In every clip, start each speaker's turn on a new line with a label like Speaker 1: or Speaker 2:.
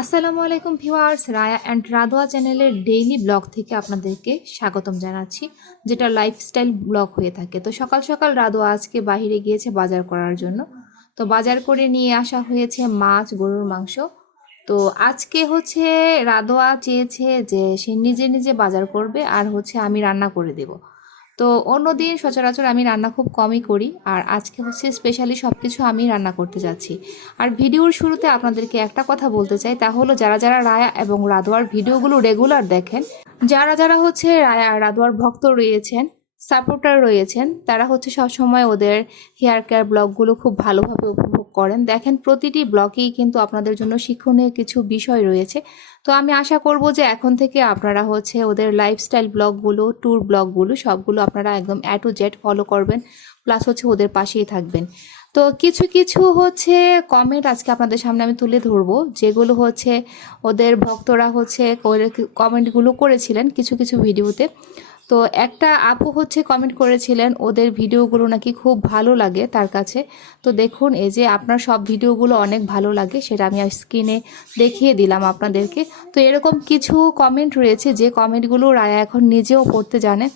Speaker 1: আসসালামু আলাইকুম viewers, Raya and রাধোয়া চ্যানেলের ডেইলি ব্লগ থেকে আপনাদেরকে স্বাগতম জানাচ্ছি, যেটা লাইফস্টাইল ব্লগ হয়ে থাকে। তো সকাল সকাল রাধোয়া আজকে বাইরে গিয়েছে বাজার করার জন্য। তো বাজার করে নিয়ে আসা হয়েছে মাছ, গরুর মাংস। তো আজকে হচ্ছে রাধোয়া চেয়েছে যে সে নিজে নিজে বাজার করবে আর হচ্ছে আমি রান্না করে দেব। তো অন্যদিন সচরাচর আমি রান্না খুব কমই করি আর আজকে হচ্ছে স্পেশালি সব কিছু আমি রান্না করতে যাচ্ছি। আর ভিডিওর শুরুতে আপনাদেরকে একটা কথা বলতে চাই, তা হলো যারা যারা রায়া এবং রাধোয়ার ভিডিওগুলো রেগুলার দেখেন, যারা যারা হচ্ছে রায়া আর রাধোয়ার ভক্ত রয়েছেন সাপোর্টার রয়েছেন, তারা হচ্ছে সবসময় ওদের হেয়ার কেয়ার ব্লগগুলো খুব ভালোভাবে উপভোগ করেন। দেখেন, প্রতিটি ব্লগেই কিন্তু আপনাদের জন্য শিক্ষণীয় কিছু বিষয় রয়েছে। তো আমি আশা করব যে এখন থেকে আপনারা হচ্ছে ওদের লাইফস্টাইল ব্লগগুলো ট্যুর ব্লগগুলো সবগুলো আপনারা একদম অ্যাট টু জেড ফলো করবেন প্লাস হচ্ছে ওদের পাশেই থাকবেন। তো কিছু কিছু হচ্ছে কমেন্ট আজকে আপনাদের সামনে আমি তুলে ধরবো, যেগুলো হচ্ছে ওদের ভক্তরা হচ্ছে কমেন্টগুলো করেছিলেন কিছু কিছু ভিডিওতে তো একটা আপু হচ্ছে কমেন্ট করেছিলেন, ওদের ভিডিওগুলো নাকি খুব ভালো লাগে তার কাছে। তো দেখুন, এই যে আপনার সব ভিডিওগুলো অনেক ভালো লাগে, সেটা আমি স্ক্রিনে দেখিয়ে দিলাম আপনাদেরকে। তো এরকম কিছু কমেন্ট রয়েছে, যে কমেন্টগুলো রায়া এখন নিজেও পড়তে জানে।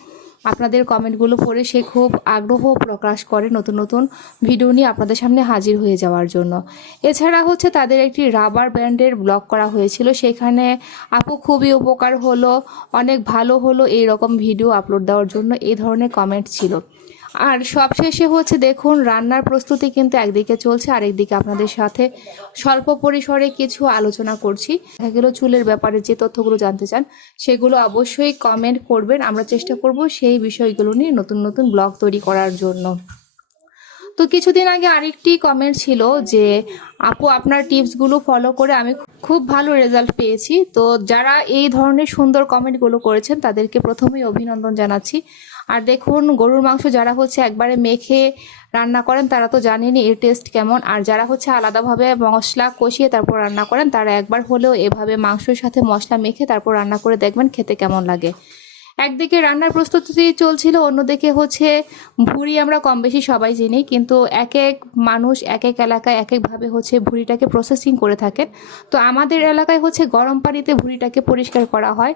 Speaker 1: আপনাদের কমেন্টগুলো পড়ে সে খুব আগ্রহ প্রকাশ করে নতুন নতুন ভিডিও নিয়ে আপনাদের সামনে হাজির হয়ে যাওয়ার জন্য। এছাড়া হচ্ছে তাদের একটি রাবার ব্যান্ডের ব্লগ করা হয়েছিল। সেখানে আপু খুবই উপকার হলো, অনেক ভালো হলো এই রকম ভিডিও আপলোড দেওয়ার জন্য। এই ধরনের কমেন্ট ছিল। আর সবশেষে হচ্ছে দেখুন, রান্নার প্রস্তুতি কিন্তু একদিকে চলছে, আরেকদিকে আপনাদের সাথে স্বল্প পরিসরে কিছু আলোচনা করছি। দেখা গেল চুলের ব্যাপারে যে তথ্যগুলো জানতে চান, সেগুলো অবশ্যই কমেন্ট করবেন। আমরা চেষ্টা করব সেই বিষয়গুলো নিয়ে নতুন নতুন ব্লগ তৈরি করার জন্য। তো কিছুদিন আগে আরেকটি কমেন্ট ছিল যে, আপু, আপনার টিপসগুলো ফলো করে আমি খুব ভালো রেজাল্ট পেয়েছি। তো যারা এই ধরনের সুন্দর কমেন্টগুলো করেছেন, তাদেরকে প্রথমেই অভিনন্দন জানাচ্ছি। আর দেখুন, গরুর মাংস যারা হচ্ছে একবারে মেখে রান্না করেন, তারা তো জানেনই এর টেস্ট কেমন। আর যারা হচ্ছে আলাদাভাবে মশলা কষিয়ে তারপর রান্না করেন, তারা একবার হলেও এভাবে মাংসের সাথে মশলা মেখে তারপর রান্না করে দেখবেন খেতে কেমন লাগে। একদিকে রান্নার প্রস্তুতি চলছিল, অন্যদিকে হচ্ছে ভুড়ি আমরা কম বেশি সবাই চিনি, কিন্তু এক এক মানুষ, এক এক এলাকায়, এক একভাবে হচ্ছে ভুড়িটাকে প্রসেসিং করে থাকেন। তো আমাদের এলাকায় হচ্ছে গরম পানিতে ভুড়িটাকে পরিষ্কার করা হয়।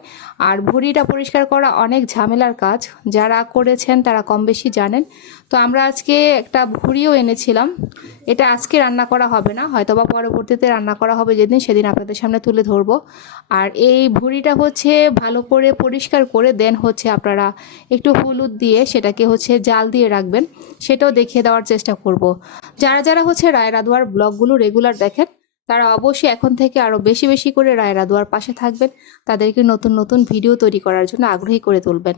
Speaker 1: আর ভুড়িটা পরিষ্কার করা অনেক ঝামেলার কাজ, যারা করেছেন তারা কম বেশি জানেন। তো আমরা আজকে একটা ভুড়িও এনেছিলাম, এটা আজকে রান্না করা হবে না হয়তো বা পরবর্তীতে রান্না করা হবে যেদিন, সেদিন আপনাদের সামনে তুলে ধরবো। আর এই ভুড়িটা হচ্ছে ভালো করে পরিষ্কার করে দেন। হচ্ছে আপনারা একটু হলুদ দিয়ে সেটাকে হচ্ছে জাল দিয়ে রাখবেন, সেটাও দেখিয়ে দেওয়ার চেষ্টা করব। যারা যারা হচ্ছে রায় রাদুয়ার ব্লগগুলো রেগুলার দেখেন, তারা অবশ্যই এখন থেকে আরও বেশি বেশি করে রায় রাদুয়ার পাশে থাকবেন, তাদেরকে নতুন নতুন ভিডিও তৈরি করার জন্য আগ্রহী করে তুলবেন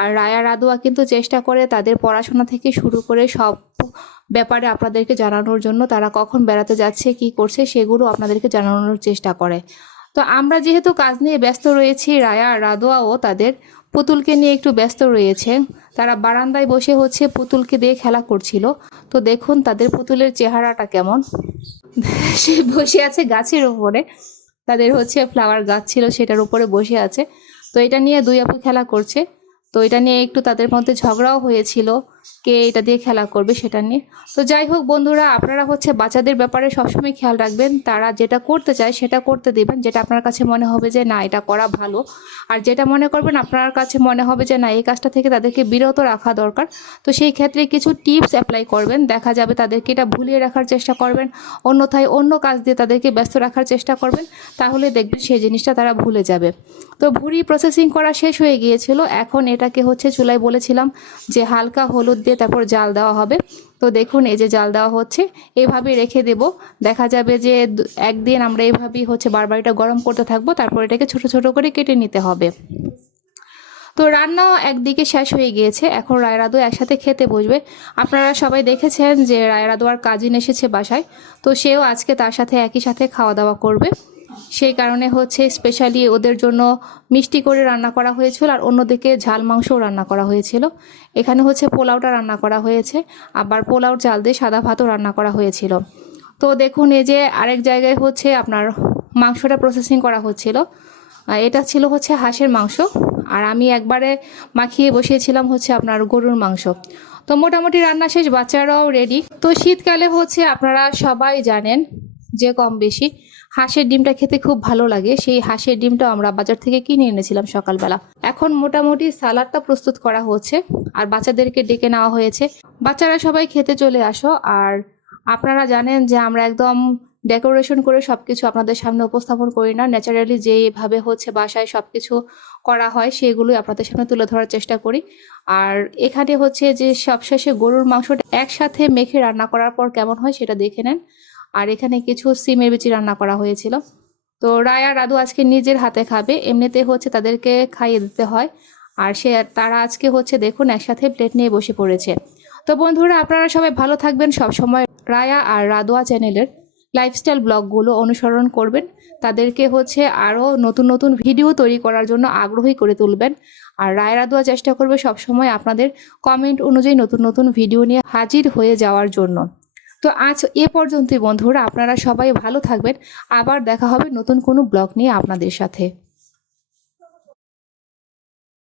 Speaker 1: আর রায়া রাদুয়া কিন্তু চেষ্টা করে তাদের পড়াশোনা থেকে শুরু করে সব ব্যাপারে আপনাদেরকে জানানোর জন্য তারা কখন বেড়াতে যাচ্ছে, কি করছে সেগুলো আপনাদেরকে জানানোর চেষ্টা করে তো আমরা যেহেতু কাজ নিয়ে ব্যস্ত রয়েছি, রায়া আর তাদের পুতুলকে নিয়ে একটু ব্যস্ত রয়েছে। তারা বারান্দায় বসে হচ্ছে পুতুলকে দিয়ে খেলা করছিল। তো দেখুন তাদের পুতুলের চেহারাটা কেমন। সে বসে আছে গাছের উপরে। তাদের হচ্ছে ফ্লাওয়ার গাছ ছিল, সেটার উপরে বসে আছে। তো এটা নিয়ে দুই আপু খেলা করছে। তো এটা নিয়ে একটু তাদের মধ্যে ঝগড়াও হয়েছিল। কে এটা দিয়ে খেলা করবে সেটা নিয়ে। তো যাই হোক বন্ধুরা, আপনারা হচ্ছে বাচ্চাদের ব্যাপারে সবসময় খেয়াল রাখবেন। তারা যেটা করতে চায় সেটা করতে দেবেন। যেটা আপনার কাছে মনে হবে যে, না, এটা করা ভালো। আর যেটা মনে করবেন, আপনার কাছে মনে হবে যে, না, এই কাজটা থেকে তাদেরকে বিরত রাখা দরকার। তো সেই ক্ষেত্রে কিছু টিপস অ্যাপ্লাই করবেন। দেখা যাবে তাদেরকে এটা ভুলিয়ে রাখার চেষ্টা করবেন। অন্যথায় অন্য কাজ দিয়ে তাদেরকে ব্যস্ত রাখার চেষ্টা করবেন। তাহলে দেখবেন সেই জিনিসটা তারা ভুলে যাবে। তো ভুড়ি প্রসেসিং করা শেষ হয়ে গিয়েছিল। এখন এটাকে হচ্ছে চুলায় বলেছিলাম যে, হালকা হলুদ দিয়ে তারপর জাল দেওয়া হবে। তো দেখুন, এই যে জাল দেওয়া হচ্ছে এভাবে রেখে দেব। দেখা যাবে যে একদিন আমরা এভাবেই হচ্ছে বারবার এটা গরম করতে থাকব, তারপর এটাকে ছোট ছোট করে কেটে নিতে হবে। তো রান্নাও একদিকে শেষ হয়ে গিয়েছে, এখন রায়রাদু একসাথে খেতে বসবে। আপনারা সবাই দেখেছেন যে রায়রাদু আর কাজিন এসেছে বাসায়, তো সেও আজকে তার সাথে একই সাথে খাওয়া দাওয়া করবে। সেই কারণে হচ্ছে স্পেশালি ওদের জন্য মিষ্টি করে রান্না করা হয়েছিল আর অন্যদিকে ঝাল মাংসও রান্না করা হয়েছিল। এখানে হচ্ছে পোলাওটা রান্না করা হয়েছে, আবার পোলাওর চাল দিয়ে সাদা ভাতও রান্না করা হয়েছিল। তো দেখুন, এই যে আরেক জায়গায় হচ্ছে আপনার মাংসটা প্রসেসিং করা হচ্ছিল। এটা ছিল হচ্ছে হাঁসের মাংস। আর আমি একবারে মাখিয়ে বসিয়েছিলাম হচ্ছে আপনার গরুর মাংস। তো মোটামুটি রান্না শেষ, বাচ্চারাও রেডি তো শীতকালে হচ্ছে আপনারা সবাই জানেন যে কম বেশি। হাঁসের ডিমটা খেতে খুব ভালো লাগে। সেই হাঁসের ডিমটা আমরা বাজার থেকে কিনে এনেছিলাম সকালবেলা। এখন মোটামুটি সালাডটা প্রস্তুত করা হচ্ছে আর বাচ্চাদেরকে ডেকে নেওয়া হয়েছে। বাচ্চারা সবাই খেতে চলে আসো আর আপনারা জানেন যে আমরা একদম ডেকোরেশন করে সব কিছু আপনাদের সামনে উপস্থাপন করি না। ন্যাচারালি যেভাবে হচ্ছে বাসায় সব কিছু করা হয় সেগুলোই আপনাদের সামনে তুলে ধরার চেষ্টা করি। আর এখানে হচ্ছে যে সবশেষে গরুর মাংসটা একসাথে মেখে রান্না করার পর কেমন হয় সেটা দেখে নেন। আর এখানে কিছু সিমের বিচি রান্না করা হয়েছিল। তো রায়া রাদু আজকে নিজের হাতে খাবে, এমনিতে হচ্ছে তাদেরকে খাইয়ে দিতে হয়। আর সে, তারা আজকে হচ্ছে দেখুন একসাথে প্লেট নিয়ে বসে পড়েছে। তো বন্ধুরা, আপনারা সবাই ভালো থাকবেন সব সময় রায়া আর রাদোয়া চ্যানেলের লাইফস্টাইল ব্লগগুলো অনুসরণ করবেন। তাদেরকে হচ্ছে আরও নতুন নতুন ভিডিও তৈরি করার জন্য আগ্রহী করে তুলবেন। আর রায় রাদোয়া চেষ্টা করবে সবসময় আপনাদের কমেন্ট অনুযায়ী নতুন নতুন ভিডিও নিয়ে হাজির হয়ে যাওয়ার জন্য। তো আজ এ পর্যন্তই বন্ধুরা, আপনারা সবাই ভালো থাকবেন। আবার দেখা হবে নতুন কোনো ব্লগ নিয়ে আপনাদের সাথে।